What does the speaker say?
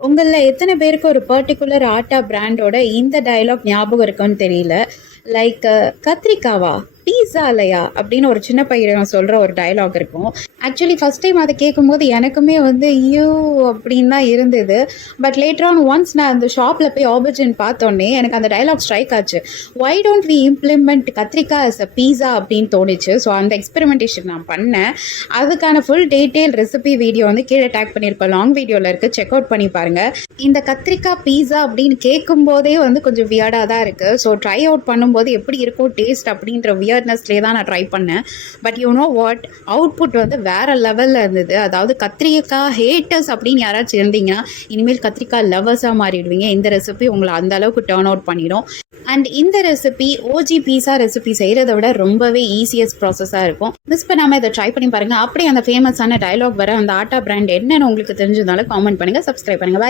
உங்களில் எத்தனை பேருக்கு ஒரு பர்டிகுலர் ஆட்டா பிராண்டோட இந்த டயலாக் ஞாபகம் இருக்குன்னு தெரியல? லைக் கத்திரிக்காவா? பீஸாலையா இல்லையா அப்படின்னு ஒரு சின்ன பையன் சொல்கிற ஒரு டயலாக் இருக்கும். ஆக்சுவலி ஃபஸ்ட் டைம் அதை கேட்கும்போது எனக்குமே வந்து ஐயோ அப்படின்னு தான் இருந்தது. பட் லேட்டர் ஆன் ஒன்ஸ் நான் அந்த ஷாப்பில் போய் ஆபர்ஜின் பார்த்தோன்னே எனக்கு அந்த டயலாக் ஸ்ட்ரைக் ஆச்சு. Why don't we implement kathirikkai as a pizza அப்படின்னு தோணுச்சு. ஸோ அந்த எக்ஸ்பெரிமெண்டேஷன் நான் பண்ணேன். அதுக்கான ஃபுல் டீட்டெயில் ரெசிபி வீடியோ வந்து கீழே டேக் பண்ணியிருப்பேன். லாங் வீடியோவில் இருக்குது செக் அவுட் பண்ணி பாருங்கள் இந்த கத்திரிக்காய் பீஸா அப்படின்னு கேட்கும்போதே வந்து கொஞ்சம் வியர்டாக தான் இருக்குது ஸோ ட்ரை அவுட் பண்ணும்போது எப்படி இருக்கும் டேஸ்ட் அப்படின்ற வியர்ட்னஸ்லேயே தான் நான் ட்ரை பண்ணேன். But you know what output வந்து வேறு லெவலில் இருந்தது. அதாவது கத்திரிக்காய் ஹேட்டர்ஸ் அப்படின்னு யாராச்சும் இருந்தீங்கன்னா இனிமேல் கத்திரிக்காய் லவர்ஸாக மாறிடுவீங்க. இந்த ரெசிபி உங்களை அந்த அளவுக்கு டேர்ன் அவுட் பண்ணிடும். அண்ட் இந்த ரெசிபி ஓஜி பீஸா ரெசிபி செய்கிறத விட ரொம்பவே ஈஸியஸ்ட் ப்ராசஸாக இருக்கும். மிஸ் பண்ணாமல் இதை ட்ரை பண்ணி பாருங்கள் அப்படியே அந்த ஃபேமஸான டயலாக் வர அந்த ஆட்டா பிராண்ட் என்னன்னு உங்களுக்கு தெரிஞ்சதுனால காமெண்ட் பண்ணுங்கள் சப்ஸ்கிரைப் பண்ணுங்கள் பாய்